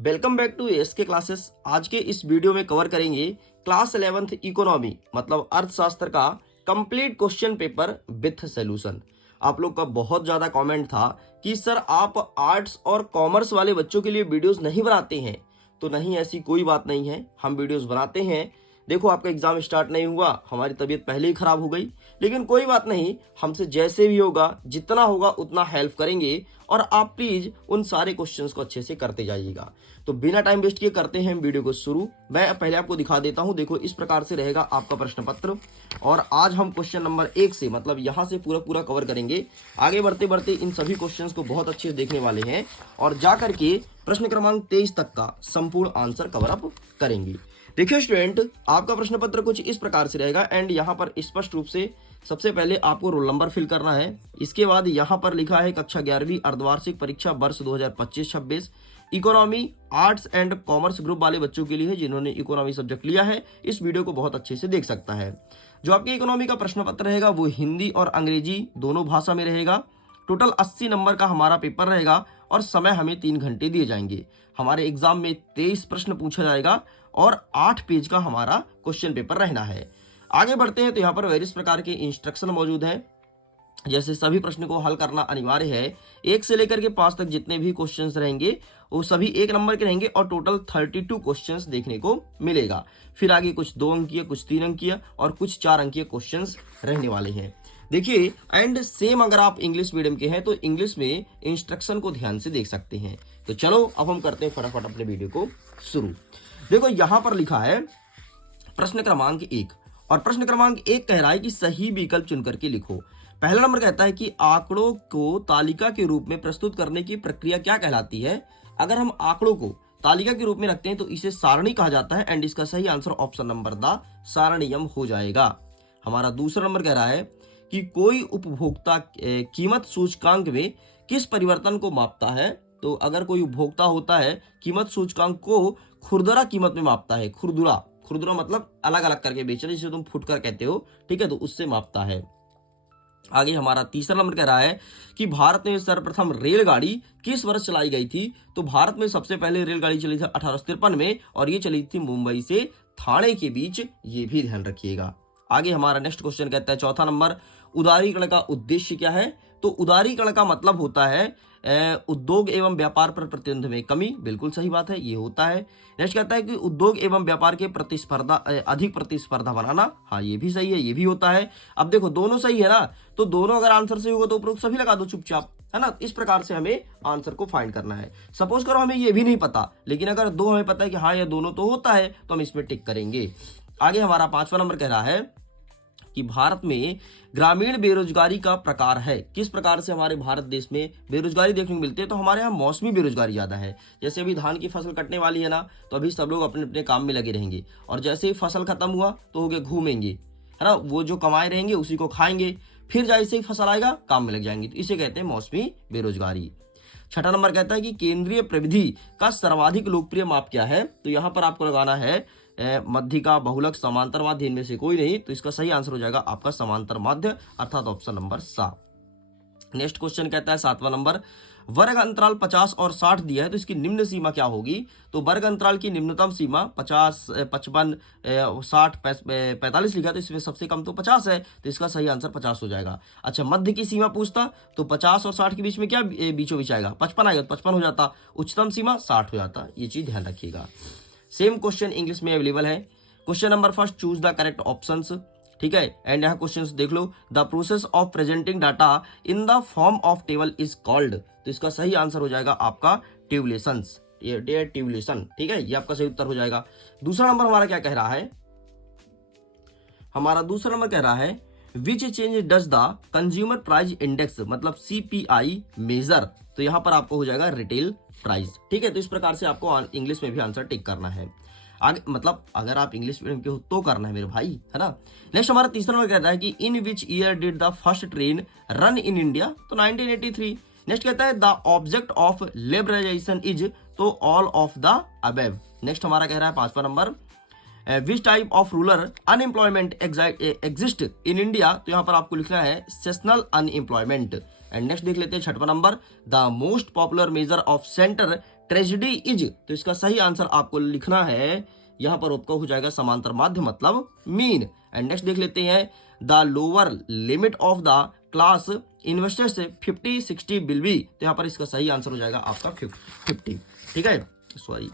Welcome back to SK classes. आज के इस वीडियो में कवर करेंगे क्लास 11th इकोनॉमी मतलब अर्थशास्त्र का complete question paper with solution. आप लोग का बहुत ज़्यादा कमेंट था कि सर आप आर्ट्स और कॉमर्स वाले बच्चों के लिए वीडियोस नहीं बनाते हैं। तो नहीं, ऐसी कोई बात नहीं है, हम वीडियोस बनाते हैं। देखो, आपका एग्जाम स्टार्ट नहीं हुआ, हमारी तबीयत पहले ही खराब हो गई, लेकिन कोई बात नहीं, हमसे जैसे भी होगा जितना होगा उतना हेल्प करेंगे। और आप प्लीज उन सारे क्वेश्चंस को अच्छे से करते जाइएगा। तो बिना टाइम वेस्ट किए करते हैं वीडियो को शुरू। मैं पहले आपको दिखा देता हूं। देखो, इस प्रकार से रहेगा आपका प्रश्न पत्र और आज हम क्वेश्चन नंबर 1 से मतलब यहां से पूरा कवर करेंगे। आगे बढ़ते बढ़ते इन सभी क्वेश्चंस को बहुत अच्छे से देखने वाले हैं और जा करके प्रश्न क्रमांक 23 तक का संपूर्ण आंसर कवर अप करेंगे। देखिए स्टूडेंट, आपका प्रश्न पत्र कुछ इस प्रकार से रहेगा एंड यहाँ पर स्पष्ट रूप से सबसे पहले आपको रोल नंबर फिल करना है। इसके बाद यहाँ पर लिखा है कक्षा 11वीं अर्धवार्षिक परीक्षा वर्ष 2025-26 economy arts and commerce group वाले बच्चों के लिए है जिन्होंने इकोनॉमी सब्जेक्ट लिया है। इस वीडियो को बहुत अच्छे से देख सकता है। जो आपके इकोनॉमी का प्रश्न पत्र रहेगा वो हिंदी और अंग्रेजी दोनों भाषा में रहेगा। टोटल 80 नंबर का हमारा पेपर रहेगा और समय हमें 3 घंटे दिए जाएंगे। हमारे एग्जाम में 23 प्रश्न पूछा जाएगा और 8 पेज का हमारा क्वेश्चन पेपर रहना है। आगे बढ़ते हैं तो यहाँ पर वेरियस प्रकार के इंस्ट्रक्शन मौजूद हैं। जैसे सभी प्रश्न को हल करना अनिवार्य है। 1 से लेकर के 5 तक जितने भी क्वेश्चंस रहेंगे वो सभी 1 नंबर के रहेंगे और टोटल 32 क्वेश्चंस देखने को मिलेगा। फिर आगे कुछ 2 अंकीय, कुछ 3 अंकीय और कुछ 4 अंकीय क्वेश्चंस रहने वाले हैं। देखिए, एंड सेम अगर आप इंग्लिश मीडियम के हैं तो इंग्लिश में इंस्ट्रक्शन को ध्यान से देख सकते हैं। तो चलो अब हम करते हैं फटाफट अपने वीडियो को शुरू। देखो, यहां पर लिखा है प्रश्न क्रमांक 1 और प्रश्न क्रमांक 1 कह रहा है कि सही विकल्प चुन करके लिखो। पहला नंबर कहता है कि आंकड़ों को तालिका के रूप में प्रस्तुत करने की प्रक्रिया क्या कहलाती है। अगर हम आंकड़ों को तालिका के रूप में रखते हैं तो इसे सारणी कहा जाता है एंड इसका सही आंसर ऑप्शन नंबर द सारणियम हो जाएगा। हमारा दूसरा नंबर कह रहा है कि कोई उपभोक्ता कीमत सूचकांक में किस परिवर्तन को मापता है। तो अगर कोई उपभोक्ता होता है कीमत सूचकांक को खुरदरा कीमत में मापता है। खुरदरा मतलब अलग अलग करके बेचना, जिसे तुम फुटकर कहते हो, ठीक है, तो उससे मापता है। आगे हमारा तीसरा नंबर कह रहा है कि भारत में सर्वप्रथम रेलगाड़ी किस वर्ष चलाई गई थी। तो भारत में सबसे पहले रेलगाड़ी चली थी 1853 में और ये चली थी मुंबई से ठाणे के बीच, ये भी ध्यान रखिएगा। आगे हमारा नेक्स्ट क्वेश्चन कहता है चौथा नंबर, उदारीकरण का उद्देश्य क्या है। तो उदारीकरण का मतलब होता है उद्योग एवं व्यापार पर प्रतिबंध में कमी। बिल्कुल सही बात है, ये होता है। नेक्स्ट कहता है कि उद्योग एवं व्यापार के अधिक प्रतिस्पर्धा बनाना। हाँ, ये भी सही है, ये भी होता है। अब देखो, दोनों सही है ना, तो दोनों अगर आंसर सही होगा तो उपरोक्त सभी लगा दो चुपचाप, है ना। इस प्रकार से हमें आंसर को फाइंड करना है। सपोज करो हमें ये भी नहीं पता, लेकिन अगर 2 हमें पता है कि हाँ ये दोनों तो होता है तो हम इसमें टिक करेंगे। आगे हमारा 5वां नंबर कह रहा है कि भारत में ग्रामीण बेरोजगारी का प्रकार है। किस प्रकार से हमारे भारत देश में बेरोजगारी देखने को मिलती है। तो हमारे यहाँ मौसमी बेरोजगारी ज्यादा है। जैसे अभी धान की फसल कटने वाली है ना, तो अभी सब लोग अपने अपने काम में लगे रहेंगे और जैसे ही फसल खत्म हुआ तो हो गए घूमेंगे, है ना। वो जो कमाए रहेंगे उसी को खाएंगे, फिर जैसे ही फसल आएगा काम में लग जाएंगे। तो इसे कहते हैं मौसमी बेरोजगारी। 6ठा नंबर कहता है कि केंद्रीय प्रविधि का सर्वाधिक लोकप्रिय माप क्या है। तो यहाँ पर आपको लगाना है मध्यिका, बहुलक, समांतर माध्य, इनमें से कोई नहीं। तो इसका सही आंसर हो जाएगा आपका समांतर माध्य अर्थात ऑप्शन नंबर 7। नेक्स्ट क्वेश्चन कहता है 7वां नंबर, वर्ग अंतराल 50 और 60 दिया है तो इसकी निम्न सीमा क्या होगी। तो वर्ग अंतराल की निम्नतम सीमा 50, 55, 60, 45 लिखा, तो इसमें सबसे कम तो 50 है, तो इसका सही आंसर 50 हो जाएगा। अच्छा, मध्य की सीमा पूछता तो 50 और 60 के बीच में क्या बीचों बीच आएगा, 55 आएगा, तो 55 हो जाता। उच्चतम सीमा 60 हो जाता। ये चीज ध्यान रखिएगा। सेम क्वेश्चन इंग्लिश में अवेलेबल है। Question number first, choose the correct options, ठीक है। एंड यहाँ क्वेश्चंस देख लो। The process of presenting data in the form of table is called. तो इसका सही आंसर हो जाएगा आपका टेबुलेशंस, ये टेबुलेशन, ठीक है, ये आपका सही उत्तर हो जाएगा। दूसरा नंबर हमारा क्या कह रहा है, हमारा दूसरा नंबर कह रहा है which change does the consumer price index मतलब CPI मेजर। तो यहाँ पर आपको हो जाएगा रिटेल प्राइस, ठीक है। तो इस प्रकार से आपको इंग्लिश में भी आंसर टिक करना है। आगे मतलब अगर आप इंग्लिश मीडियम के हो तो करना है मेरे भाई, है ना। नेक्स्ट हमारा तीसरा नंबर कहता है कि in which year did the first train run in India. तो 1983। नेक्स्ट कहता है the object of liberalisation is, तो all of the above. Next हमारा कह रहा है 5वां number, which type of rural unemployment exist in India. तो यहाँ पर आपको लिखना है सेशनल अनएम्प्लॉयमेंट। एंड नेक्स्ट देख लेते हैं 6वां number, the most popular major of centre tragedy is, तो इसका सही आंसर आपको लिखना है यहां पर आपका हो जाएगा समांतर माध्य मतलब मीन। एंड नेक्स्ट देख लेते हैं, the lower limit of the class investors 50-60 will be, तो यहाँ पर इसका सही आंसर हो जाएगा आपका 50, ठीक है, सॉरी।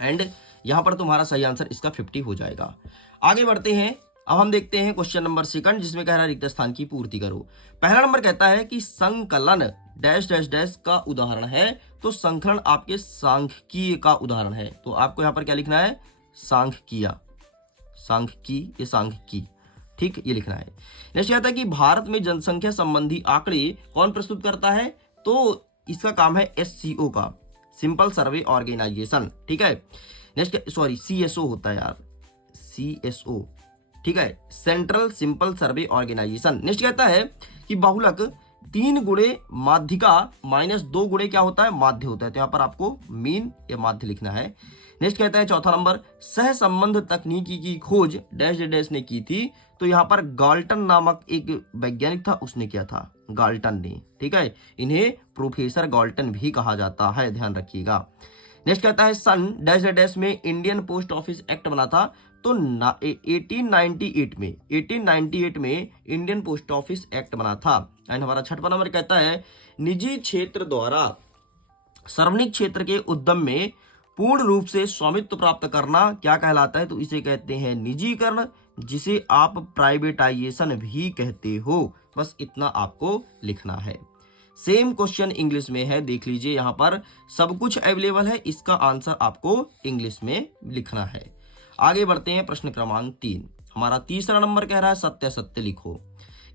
एंड यहाँ पर तुम्हारा सही आंसर इसका 50 हो जाएगा। आगे बढ़ते हैं, अब हम देखते हैं क्वेश्चन नंबर 2 जिसमें कह रहा है रिक्त स्थान की पूर्ति करो। पहला नंबर कहता है कि संकलन डैश डैश डैश का उदाहरण है, तो संकलन आपके सांख्यिकीय का उदाहरण है, तो आपको यहाँ पर क्या लिखना है, सांख्यिकीय, सांख्यिकी, ये सांख्यिकी, ठीक, ये लिखना है। नेक्स्ट कहता है कि भारत में जनसंख्या संबंधी आंकड़े कौन प्रस्तुत करता है, तो इसका काम है SCO का, सिंपल सर्वे ऑर्गेनाइजेशन, ठीक है। नेक्स्ट सॉरी CSO होता है यार, CSO, ठीक है, सेंट्रल सिंपल सर्वे ऑर्गेनाइजेशन। नेक्स्ट कहता है कि बहुलक 3 गुणे माध्यिका -2 गुणे क्या होता है, माध्य होता है, तो यहाँ पर आपको मीन या माध्य लिखना है। नेक्स्ट कहता है चौथा नंबर, सह संबंध तकनीकी की खोज डैश डैश ने की थी, तो यहाँ पर गाल्टन नामक एक वैज्ञानिक था, उसने किया था, गाल्टन ने, ठीक है, इन्हें प्रोफेसर गाल्टन भी कहा जाता है, ध्यान रखिएगा। नेक्स्ट कहता है सन डैश डैश में इंडियन पोस्ट ऑफिस एक्ट बना था, तो 1898 में इंडियन पोस्ट ऑफिस एक्ट बना था। एंड हमारा छठवां नंबर कहता है निजी क्षेत्र द्वारा सार्वजनिक क्षेत्र के उद्यम में पूर्ण रूप से स्वामित्व प्राप्त करना क्या कहलाता है, तो इसे कहते हैं निजीकरण, जिसे आप प्राइवेटाइजेशन भी कहते हो। बस इतना आपको लिखना है। सेम क्वेश्चन इंग्लिश में है, देख लीजिए, यहाँ पर सब कुछ अवेलेबल है, इसका आंसर आपको इंग्लिश में लिखना है। आगे बढ़ते हैं, प्रश्न क्रमांक 3, हमारा तीसरा नंबर कह रहा है सत्य सत्य लिखो।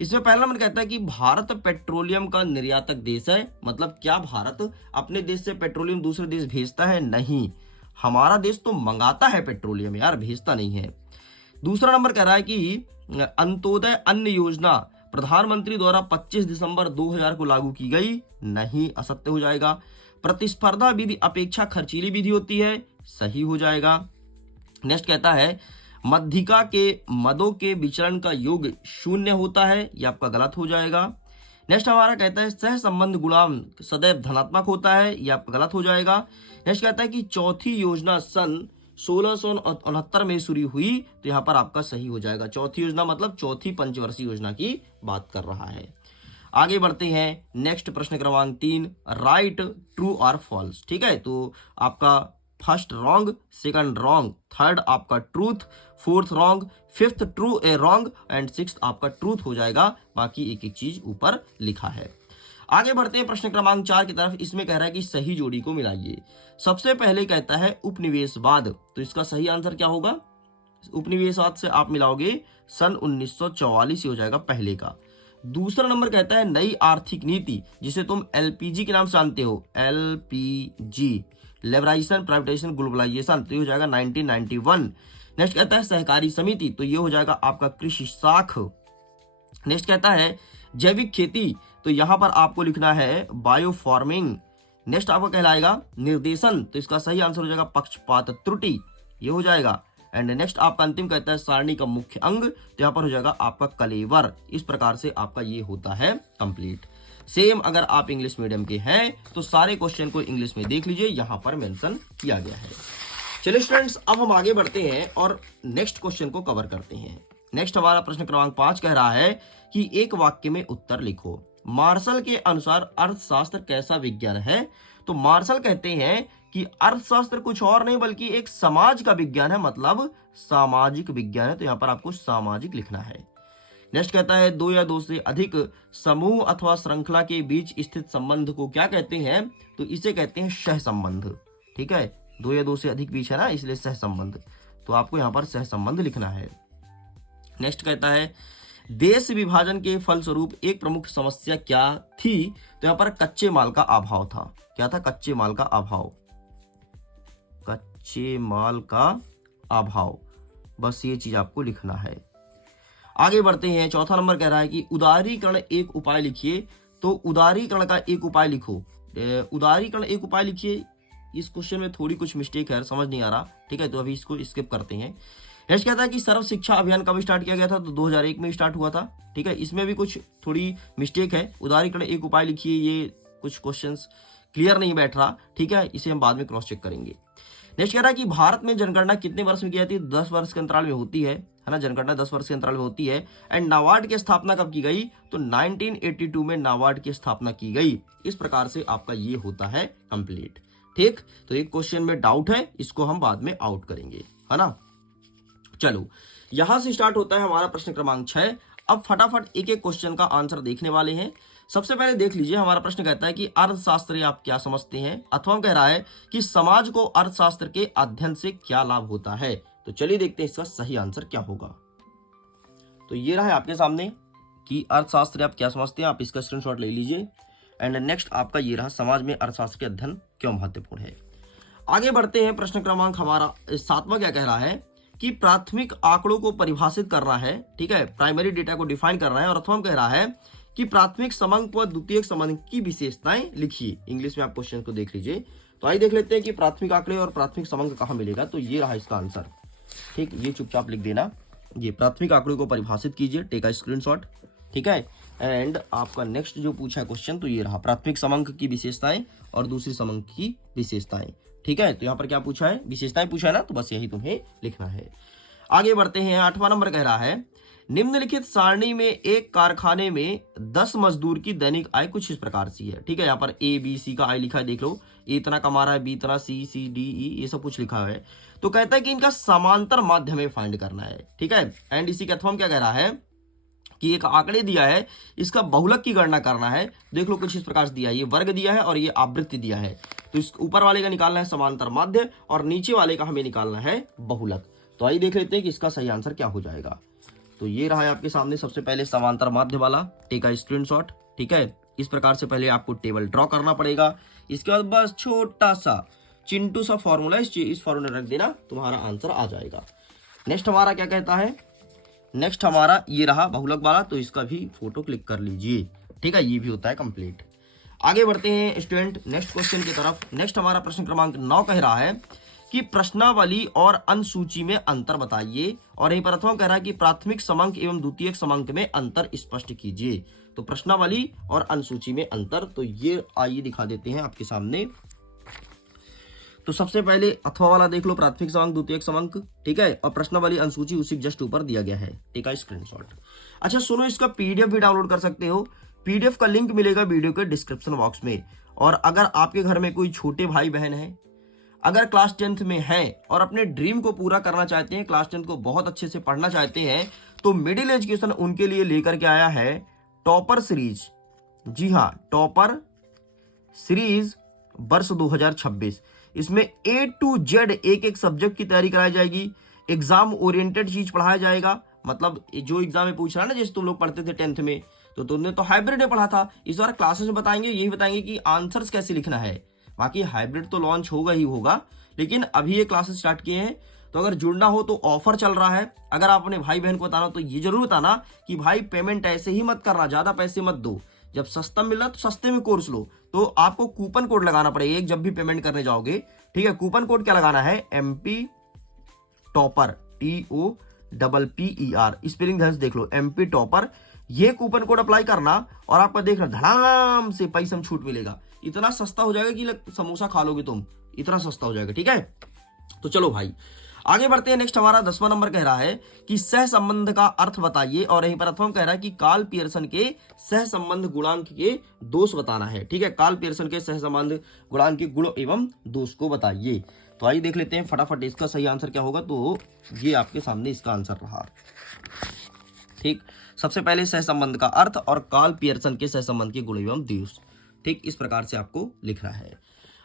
इसमें पहला नंबर कहता है कि भारत पेट्रोलियम का निर्यातक देश है, मतलब क्या भारत अपने देश से पेट्रोलियम दूसरे देश भेजता है, नहीं, हमारा देश तो मंगाता है पेट्रोलियम यार, भेजता नहीं है। दूसरा नंबर कह रहा है कि अंत्योदय अन्न योजना प्रधानमंत्री द्वारा 25 दिसंबर 2000 को लागू की गई, नहीं, असत्य हो जाएगा। प्रतिस्पर्धा विधि अपेक्षा खर्चीली विधि होती है, सही हो जाएगा। नेक्स्ट कहता है मध्यिका के मदों के विचरण का योग 0 होता है, यह आपका गलत हो जाएगा। नेक्स्ट हमारा कहता है सह संबंध गुणांक सदैव धनात्मक होता है, यह आपका गलत हो जाएगा। नेक्स्ट कहता है कि चौथी योजना सन 1669 में शुरू हुई, तो यहाँ पर आपका सही हो जाएगा। चौथी योजना मतलब चौथी पंचवर्षीय योजना की बात कर रहा है। आगे बढ़ते हैं, नेक्स्ट प्रश्न क्रमांक 3, राइट ट्रू और फॉल्स, ठीक है, तो आपका first wrong, second wrong, third आपका truth, fourth wrong, fifth true a wrong and sixth आपका ट्रूथ हो जाएगा। बाकी एक एक चीज ऊपर लिखा है। आगे बढ़ते हैं प्रश्न क्रमांक 4 की तरफ। इसमें कह रहा है कि सही जोड़ी को मिलाइए। सबसे पहले कहता है उपनिवेशवाद, तो इसका सही आंसर क्या होगा, उपनिवेशवाद से आप मिलाओगे सन 1944 हो जाएगा पहले का। दूसरा नंबर कहता है नई आर्थिक नीति, जिसे तुम LPG के नाम से जानते हो, LPG, लिबराइजेशन, प्राइवेटाइजेशन, ग्लोबलाइजेशन, तो ये हो जाएगा 1991। नेक्स्ट कहता है सहकारी समिति, तो ये हो जाएगा आपका कृषि शाख। नेक्स्ट कहता है जैविक खेती, तो यहां पर आपको लिखना है बायो फार्मिंग। नेक्स्ट आपका कहलाएगा निर्देशन, तो इसका सही आंसर हो जाएगा पक्षपात त्रुटि, ये हो जाएगा। एंड नेक्स्ट आपका अंतिम कहता है सारणी का मुख्य अंग, तो यहाँ पर हो जाएगा आपका कलेवर। इस प्रकार से आपका ये होता है कंप्लीट। सेम अगर आप इंग्लिश मीडियम के हैं तो सारे क्वेश्चन को इंग्लिश में देख लीजिए, यहाँ पर मेंशन किया गया है। चलिए स्टूडेंट्स, अब हम आगे बढ़ते हैं और नेक्स्ट क्वेश्चन को कवर करते हैं। नेक्स्ट हमारा प्रश्न क्रमांक 5 कह रहा है कि एक वाक्य में उत्तर लिखो। मार्शल के अनुसार अर्थशास्त्र कैसा विज्ञान है, तो मार्शल कहते हैं कि अर्थशास्त्र कुछ और नहीं बल्कि एक समाज का विज्ञान है, मतलब सामाजिक विज्ञान है, तो यहाँ पर आपको सामाजिक लिखना है। नेक्स्ट कहता है दो या दो से अधिक समूह अथवा श्रृंखला के बीच स्थित संबंध को क्या कहते हैं, तो इसे कहते हैं सह संबंध। ठीक है, दो या दो से अधिक बीच है ना, इसलिए सह संबंध, तो आपको यहाँ पर सह संबंध लिखना है। नेक्स्ट कहता है देश विभाजन के फलस्वरूप एक प्रमुख समस्या क्या थी, तो यहाँ पर कच्चे माल का अभाव था। क्या था? कच्चे माल का अभाव, कच्चे माल का अभाव, बस ये चीज आपको लिखना है। आगे बढ़ते हैं, चौथा नंबर कह रहा है कि उदारीकरण एक उपाय लिखिए, तो उदारीकरण का एक उपाय लिखो। उदारीकरण एक उपाय लिखिए, इस क्वेश्चन में थोड़ी कुछ मिस्टेक है, समझ नहीं आ रहा, ठीक है, तो अभी इसको स्किप करते हैं। नेक्स्ट कहता है कि सर्व शिक्षा अभियान कब स्टार्ट किया गया था, तो 2001 में स्टार्ट हुआ था। ठीक है, इसमें भी कुछ थोड़ी मिस्टेक है। उदारीकरण एक उपाय लिखिए, ये कुछ क्वेश्चंस क्लियर नहीं बैठ रहा, ठीक है, इसे हम बाद में क्रॉस चेक करेंगे। नेक्स्ट कह रहा है कि भारत में जनगणना कितने वर्ष में की जाती है? 10 वर्ष के अंतराल में होती है ना, जनगणना 10 वर्ष के अंतराल में होती है। एंड नाबार्ड की स्थापना कब की गई? तो 1982 में नाबार्ड की स्थापना की गई। इस प्रकार से आपका ये होता है कंप्लीट। ठीक, तो एक क्वेश्चन में डाउट है, इसको हम बाद में आउट करेंगे, है ना। चलो, यहां से स्टार्ट होता है हमारा प्रश्न क्रमांक 6। अब फटाफट एक एक क्वेश्चन का आंसर देखने वाले हैं। सबसे पहले देख लीजिए, हमारा प्रश्न कहता है कि अर्थशास्त्र आप क्या समझते हैं, अथवा कह रहा है कि समाज को अर्थशास्त्र के अध्ययन से क्या लाभ होता है। तो चलिए देखते हैं इसका सही आंसर क्या होगा। तो ये रहा है आपके सामने कि अर्थशास्त्र आप क्या समझते हैं, आप इसका स्क्रीनशॉट ले लीजिए। एंड नेक्स्ट आपका ये रहा, समाज में अर्थशास्त्र के अध्ययन क्यों महत्वपूर्ण है। आगे बढ़ते हैं, प्रश्न क्रमांक हमारा 7वां क्या कह रहा है कि प्राथमिक आंकड़ों को परिभाषित करना है, ठीक है, प्राइमरी डेटा को डिफाइन करना है। और अथवा कह रहा है कि प्राथमिक समंक व द्वितीयक समंक की विशेषताएं लिखिए। इंग्लिश में आप क्वेश्चन को देख लीजिए। तो आइए देख लेते हैं कि प्राथमिक आंकड़े और प्राथमिक समंक कहां मिलेगा। तो ये रहा इसका आंसर, ठीक, ये चुपचाप लिख देना। ये प्राथमिक आंकड़े को परिभाषित कीजिए, टेक अ स्क्रीनशॉट, ठीक है। एंड आपका नेक्स्ट जो पूछा है क्वेश्चन, तो ये रहा प्राथमिक समंक की विशेषताएं और दूसरी समंक की विशेषताएं, ठीक है। तो यहाँ पर क्या पूछा है? विशेषताएं पूछा है ना, तो बस यही तुम्हें लिखना है। आगे बढ़ते हैं, 8वां नंबर कह रहा है निम्नलिखित सारणी में एक कारखाने में 10 मजदूर की दैनिक आय कुछ इस प्रकार से है, ठीक है। यहाँ पर ए बी सी का आय लिखा है, देख लो, ए इतना कमा रहा है, बी इतना, सी सी डी ई, ये सब कुछ लिखा है। तो कहता है कि इनका समांतर माध्य हमें फाइंड करना है, ठीक है। एंड इसी के अथवा क्या कह रहा है कि एक आंकड़े दिया है, इसका बहुलक की गणना करना है। देख लो कुछ इस प्रकार से दिया है, ये वर्ग दिया है और ये आवृत्ति दिया है। तो इस ऊपर वाले का निकालना है समांतर माध्य और नीचे वाले का हमें निकालना है बहुलक। तो आइए देख लेते हैं कि इसका सही आंसर क्या हो जाएगा। तो ये रहा है आपके सामने सबसे पहले समांतर माध्य वाला, टेक अ स्क्रीनशॉट, ठीक है। इस प्रकार से पहले आपको टेबल ड्रॉ करना पड़ेगा। इसके बाद बस छोटा सा चिंटू सा फॉर्मूला इस फॉर्मूला रख देना, तुम्हारा आंसर आ जाएगा। नेक्स्ट हमारा क्या कहता है, नेक्स्ट हमारा ये रहा बहुलक वाला, तो इसका भी फोटो क्लिक कर लीजिए, ठीक है, ये भी होता है कंप्लीट। आगे बढ़ते हैं स्टूडेंट नेक्स्ट क्वेश्चन की तरफ। नेक्स्ट हमारा प्रश्न क्रमांक 9 कह रहा है कि प्रश्नावली और अनुसूची में अंतर बताइए। और यहीं पर अथवा कह रहा है कि प्राथमिक समंक एवं द्वितीयक समंक में अंतर स्पष्ट कीजिए। तो प्रश्नावली और अनुसूची में अंतर, तो ये आइए दिखा देते हैं आपके सामने। तो सबसे पहले अथवा वाला देख लो, प्राथमिक समंक द्वितीयक समंक, ठीक है, और प्रश्नावली अनुसूची उसी जस्ट ऊपर दिया गया है, ठीक है, स्क्रीनशॉट। अच्छा सुनो, इसका पीडीएफ भी डाउनलोड कर सकते हो। पीडीएफ का लिंक मिलेगा वीडियो के डिस्क्रिप्शन बॉक्स में। और अगर आपके घर में कोई छोटे भाई बहन है, अगर क्लास 10th में हैं और अपने ड्रीम को पूरा करना चाहते हैं, क्लास 10th को बहुत अच्छे से पढ़ना चाहते हैं, तो मिडिल एजुकेशन उनके लिए लेकर के आया है टॉपर सीरीज। जी हाँ, टॉपर सीरीज वर्ष 2026। इसमें A to Z एक एक सब्जेक्ट की तैयारी कराई जाएगी, एग्जाम ओरिएंटेड चीज पढ़ाया जाएगा। मतलब जो एग्जाम में पूछ रहा है ना, जैसे तुम लोग पढ़ते थे 10th में, तो तुमने तो हाइब्रिड में पढ़ा था, इस बार क्लासेस में बताएंगे, यही बताएंगे कि आंसर्स कैसे लिखना है। बाकी हाइब्रिड तो लॉन्च होगा ही होगा, लेकिन अभी ये क्लासेस स्टार्ट किए हैं। तो अगर जुड़ना हो तो ऑफर चल रहा है। अगर आप अपने भाई बहन को बताना तो ये जरूर बताना कि भाई पेमेंट ऐसे ही मत करना, ज्यादा पैसे मत दो, जब सस्ता मिल रहा तो सस्ते में कोर्स लो। तो आपको कूपन कोड लगाना पड़ेगा एक, जब भी पेमेंट करने जाओगे, ठीक है। कूपन कोड क्या लगाना है? MP टॉपर, TOPPER, स्पेलिंग ध्यान से देख लो, MP टॉपर। ये कूपन कोड अप्लाई करना और आपका देखना धड़ाम से पैसा में छूट मिलेगा। इतना सस्ता हो जाएगा कि समोसा खा लोगे तुम, इतना सस्ता हो जाएगा, ठीक है। तो चलो भाई आगे बढ़ते हैं। नेक्स्ट हमारा 10वां नंबर कह रहा है कि सह संबंध का अर्थ बताइए। और यहीं पर अथवा कह रहा है कि कार्ल पियर्सन के सह संबंध गुणांक के दोष बताना है, ठीक है। कार्ल पियर्सन के सह संबंध गुणांक के गुण एवं दोष को बताइए। तो आइए देख लेते हैं फटाफट इसका सही आंसर क्या होगा। तो ये आपके सामने इसका आंसर रहा, ठीक। सबसे पहले सह संबंध का अर्थ और कार्ल पियर्सन के सह संबंध के गुण एवं दोष, ठीक, इस प्रकार से आपको लिखना है।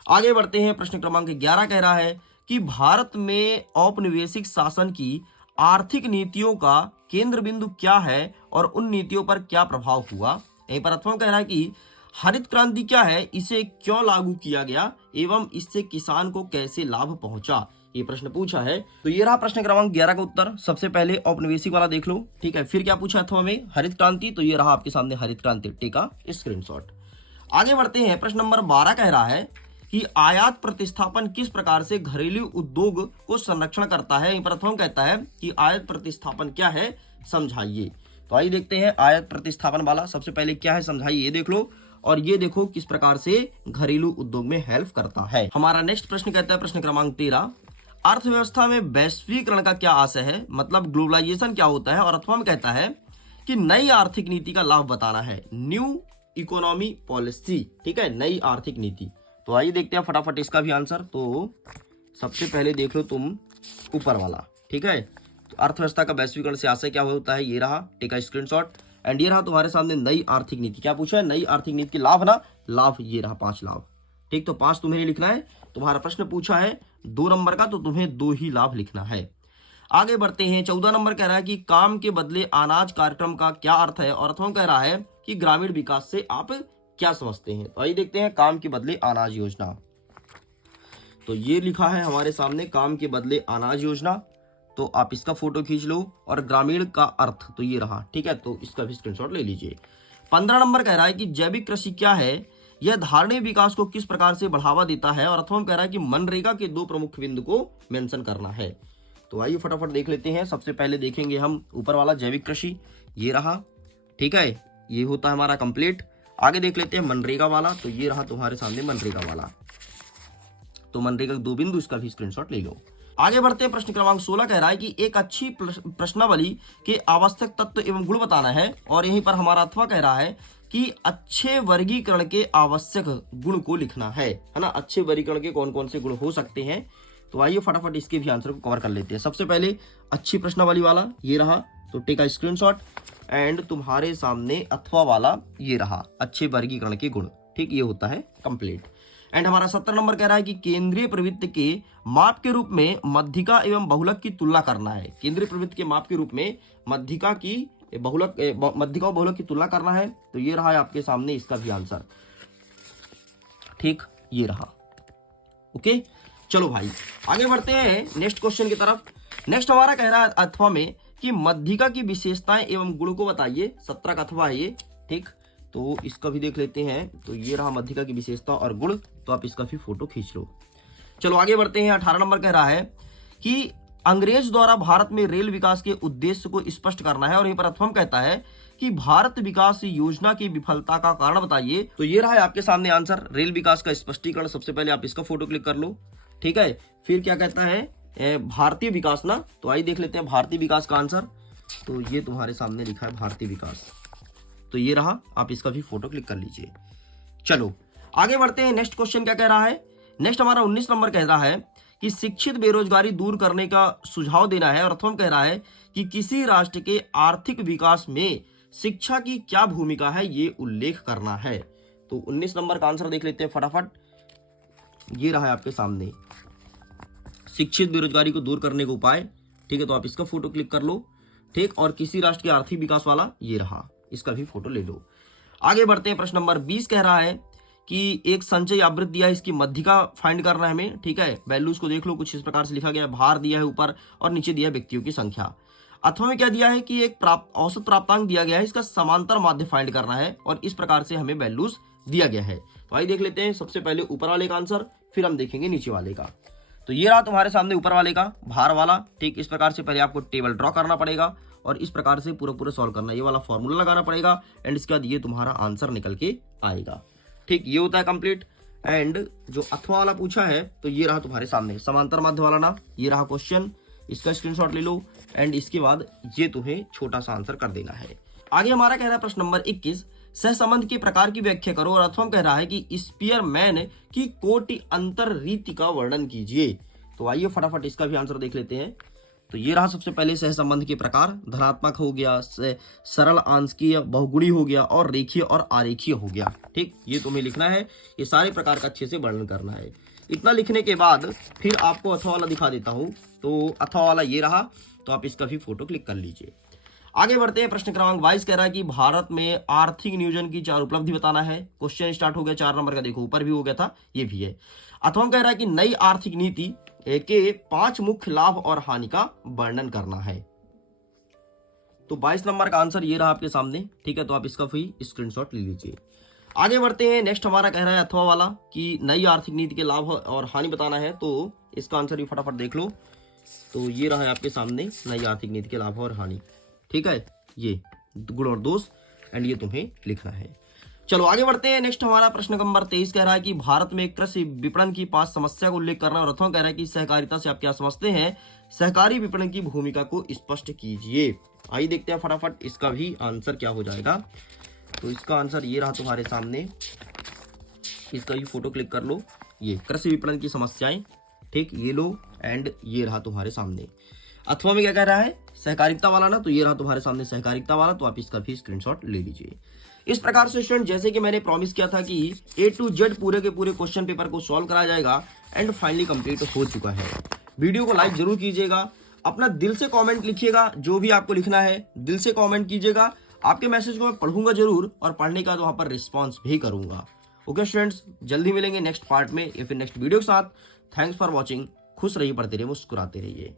आगे बढ़ते हैं, प्रश्न क्रमांक 11 कह रहा है कि भारत में औपनिवेशिक शासन की आर्थिक नीतियों का केंद्र बिंदु क्या है और उन नीतियों पर क्या प्रभाव हुआ। यहीं पर अथवा कह रहा है कि हरित क्रांति क्या है, इसे क्यों लागू किया गया एवं इससे किसान को कैसे लाभ पहुंचा, ये प्रश्न पूछा है। तो ये रहा प्रश्न क्रमांक 11 का उत्तर। सबसे पहले औपनिवेशिक वाला देख लो, ठीक है। फिर क्या पूछा अथवा में? हरित क्रांति। तो ये रहा आपके सामने हरित क्रांति, टेका स्क्रीनशॉट। आगे बढ़ते हैं, प्रश्न नंबर 12 कह रहा है कि आयात प्रतिस्थापन किस प्रकार से घरेलू उद्योग को संरक्षण करता है। प्रथम कहता है कि आयात प्रतिस्थापन क्या है, समझाइए। तो आइए देखते हैं आयात प्रतिस्थापन वाला। सबसे पहले क्या है समझाइए, ये देख लो। और ये देखो किस प्रकार से घरेलू उद्योग में हेल्प करता है। हमारा नेक्स्ट प्रश्न कहता है, प्रश्न क्रमांक 13, अर्थव्यवस्था में वैश्वीकरण का क्या आशय है, मतलब ग्लोबलाइजेशन क्या होता है। और अथवा में कहता है कि नई आर्थिक नीति का लाभ बताना है, न्यू इकोनॉमी पॉलिसी। ठीक है, नई आर्थिक नीति। तो आइए देखते हैं फटाफट इसका भी आंसर। तो सबसे पहले देख लो तुम ऊपर वाला। ठीक है, तो अर्थव्यवस्था का वैश्वीकरण से आशय क्या होता है, ये रहा, टेक अ स्क्रीनशॉट। एंड ये रहा तुम्हारे सामने नई आर्थिक नीति। क्या पूछा है, नई आर्थिक नीति के लाभ ना, लाभ ये रहा 5 लाभ। ठीक, तो 5 तुम्हें लिखना है। तुम्हारा प्रश्न पूछा है 2 नंबर का, तो तुम्हें 2 ही लाभ लिखना है। आगे बढ़ते हैं। 14 नंबर कह रहा है कि काम के बदले अनाज कार्यक्रम का क्या अर्थ है। और अर्थों कह रहा है कि ग्रामीण विकास से आप क्या समझते हैं। तो आइए देखते हैं, काम के बदले अनाज योजना। तो ये लिखा है हमारे सामने, काम के बदले अनाज योजना। तो आप इसका फोटो खींच लो। और ग्रामीण का अर्थ तो ये रहा। ठीक है, तो इसका भी स्क्रीनशॉट ले लीजिए। 15 नंबर कह रहा है कि जैविक कृषि क्या है, यह धारणीय विकास को किस प्रकार से बढ़ावा देता है। और अर्थों कह रहा है कि मनरेगा के 2 प्रमुख बिंदु को मेंशन करना है। तो आइए फटाफट देख लेते हैं। सबसे पहले देखेंगे हम ऊपर वाला जैविक कृषि, ये रहा। ठीक है, ये होता है हमारा कंप्लीट। आगे देख लेते हैं मनरेगा वाला। तो ये रहा तुम्हारे सामने मनरेगा वाला। तो मनरेगा 2 बिंदु, इसका भी स्क्रीनशॉट ले लो। आगे बढ़ते हैं। प्रश्न क्रमांक 16 कह रहा है कि एक अच्छी प्रश्नावली के आवश्यक तत्व एवं गुण बताना है। और यहीं पर हमारा अथवा कह रहा है कि अच्छे वर्गीकरण के आवश्यक गुण को लिखना है ना। अच्छे वर्गीकरण के कौन कौन से गुण हो सकते हैं। तो आइए फटाफट इसके भी आंसर को कवर कर लेते हैं। सबसे पहले अच्छी प्रश्नावली वाला ये रहा, तो टेक अ स्क्रीनशॉट। एंड तुम्हारे सामने अथवा वाला ये रहा, अच्छे वर्गीकरण के गुण। ठीक, ये होता है कंप्लीट। एंड हमारा 17 नंबर कह रहा है कि केंद्रीय प्रवृत्ति के माप के रूप में मध्यिका एवं बहुलक की तुलना करना है। केंद्रीय प्रवृत्ति के माप के रूप में मध्यिका और बहुलक की तुलना करना है। तो ये रहा है आपके सामने इसका भी आंसर। ठीक, ये रहा। ओके, चलो भाई आगे बढ़ते हैं नेक्स्ट क्वेश्चन की तरफ। नेक्स्ट हमारा कह रहा है अथवा में कि मध्यिका की विशेषताएं एवं गुण को बताइए। 17 का अथवा है ये। ठीक, तो इसका भी देख लेते हैं। तो ये रहा मध्यिका की विशेषता और गुण। तो आप इसका भी फोटो खींच लो। चलो आगे बढ़ते हैं। 18 नंबर कह रहा है कि अंग्रेज द्वारा भारत में रेल विकास के उद्देश्य को स्पष्ट करना है। और यहीं पर अथवा कहता है कि भारत विकास योजना की विफलता का कारण बताइए। तो ये रहा है आपके सामने आंसर, रेल विकास का स्पष्टीकरण। सबसे पहले आप इसका फोटो क्लिक कर लो। ठीक है, फिर क्या कहता है, भारतीय विकास ना। तो आइए देख लेते हैं भारतीय विकास का आंसर। तो ये तुम्हारे सामने लिखा है भारतीय विकास। तो ये रहा, आप इसका भी फोटो क्लिक कर लीजिए। चलो आगे बढ़ते हैं। नेक्स्ट क्वेश्चन क्या कह रहा है। नेक्स्ट हमारा 19 नंबर कह रहा है कि शिक्षित बेरोजगारी दूर करने का सुझाव देना है। और अथवा कह रहा है कि किसी राष्ट्र के आर्थिक विकास में शिक्षा की क्या भूमिका है, ये उल्लेख करना है। तो 19 नंबर का आंसर देख लेते हैं फटाफट। ये रहा है आपके सामने, शिक्षित बेरोजगारी को दूर करने के उपाय। ठीक है, तो आप इसका फोटो क्लिक कर लो। ठीक, और किसी राष्ट्र के आर्थिक विकास वाला ये रहा, इसका भी फोटो ले लो। आगे बढ़ते हैं। प्रश्न नंबर 20 कह रहा है कि एक संचय आवृत्ति दिया है, इसकी मध्यिका फाइंड करना है हमें। ठीक है, वैल्यूज को देख लो, कुछ इस प्रकार से लिखा गया है। भार दिया है ऊपर और नीचे दिया है व्यक्तियों की संख्या। अथवा में क्या दिया है कि एक औसत प्राप्तांक दिया गया है, इसका समांतर माध्य फाइंड करना है। और इस प्रकार से हमें वैल्यूज दिया गया है। तो आइए देख लेते हैं सबसे पहले ऊपर वाले का आंसर, फिर हम देखेंगे नीचे वाले का। तो ये रहा तुम्हारे सामने ऊपर वाले का भार वाला। ठीक, इस प्रकार से पहले आपको टेबल ड्रॉ करना पड़ेगा और इस प्रकार से पूरा सॉल्व करना, ये वाला फॉर्मूला लगाना पड़ेगा। एंड इसके बाद ये तुम्हारा आंसर निकल के आएगा। ठीक, ये होता है कंप्लीट। एंड जो अथवा वाला पूछा है, तो ये रहा तुम्हारे सामने समांतर माध्य वाला ना, ये रहा क्वेश्चन, इसका स्क्रीनशॉट ले लो। एंड इसके बाद ये तुम्हें छोटा सा आंसर कर देना है। आगे हमारा कह रहा है प्रश्न नंबर 21, सहसंबंध के प्रकार की व्याख्या करो। और अथवा कह रहा है कि स्पीयरमैन की कोटि अंतर रीति का वर्णन कीजिए। तो आइए फटाफट इसका भी आंसर देख लेते हैं। तो ये रहा सबसे पहले सहसंबंध के प्रकार, धनात्मक हो गया, सरल आंशिकीय, बहुगुणी हो गया, और रेखीय और आरेखीय हो गया। ठीक, ये तुम्हें लिखना है, ये सारे प्रकार का अच्छे से वर्णन करना है। इतना लिखने के बाद फिर आपको अथवा वाला दिखा देता हूं। तो अथवा वाला ये रहा, तो आप इसका भी फोटो क्लिक कर लीजिए। आगे बढ़ते हैं। प्रश्न क्रमांक 22 कह रहा है कि भारत में आर्थिक नियोजन की 4 उपलब्धि बताना है। क्वेश्चन स्टार्ट हो गया 4 नंबर का, देखो ऊपर भी हो गया था, ये भी है। अथवा कह रहा है कि नई आर्थिक नीति के 5 मुख्य लाभ और हानि का वर्णन करना है। तो 22 नंबर का आंसर ये रहा आपके सामने। ठीक है, तो आप इसका भी स्क्रीनशॉट ले लीजिए। आगे बढ़ते हैं। नेक्स्ट हमारा कह रहा है अथवा वाला कि नई आर्थिक नीति के लाभ और हानि बताना है। तो इसका आंसर भी फटाफट देख लो। तो ये रहा है आपके सामने नई आर्थिक नीति के लाभ और हानि। ठीक है, ये गुण और दोष, एंड ये तुम्हें लिखना है। चलो आगे बढ़ते हैं। नेक्स्ट हमारा प्रश्न नंबर 23 कह रहा है कि भारत में कृषि विपणन की 5 समस्या का उल्लेख करना, और अथवा कह रहा है कि सहकारिता से आप क्या समझते हैं, सहकारी विपणन की भूमिका को स्पष्ट कीजिए। आइए देखते हैं फटाफट इसका भी आंसर क्या हो जाएगा। तो इसका आंसर ये रहा तुम्हारे सामने, इसका ये फोटो क्लिक कर लो, ये कृषि विपणन की समस्याएं, ठीक, ये लो, एंड ये रहा तुम्हारे सामने। अथवा में क्या कह रहा है, सहकारिता वाला ना, तो ये रहा तुम्हारे सामने सहकारिता वाला, तो आप इसका भी स्क्रीनशॉट ले लीजिए। इस प्रकार से स्टूडेंट, जैसे कि मैंने प्रॉमिस किया था कि A to Z पूरे के पूरे क्वेश्चन पेपर को सॉल्व कराया जाएगा, एंड फाइनली कंप्लीट हो चुका है। वीडियो को लाइक जरूर कीजिएगा, अपना दिल से कमेंट लिखिएगा, जो भी आपको लिखना है दिल से कमेंट कीजिएगा। आपके मैसेज को मैं पढ़ूंगा जरूर, और पढ़ने का तो वहां पर रिस्पॉन्स भी करूंगा। ओके स्टूडेंट्स, जल्दी मिलेंगे नेक्स्ट पार्ट में या फिर नेक्स्ट वीडियो के साथ। Thanks for watching. खुश रहिए, पढ़ते रहिए, मुस्कुराते रहिए।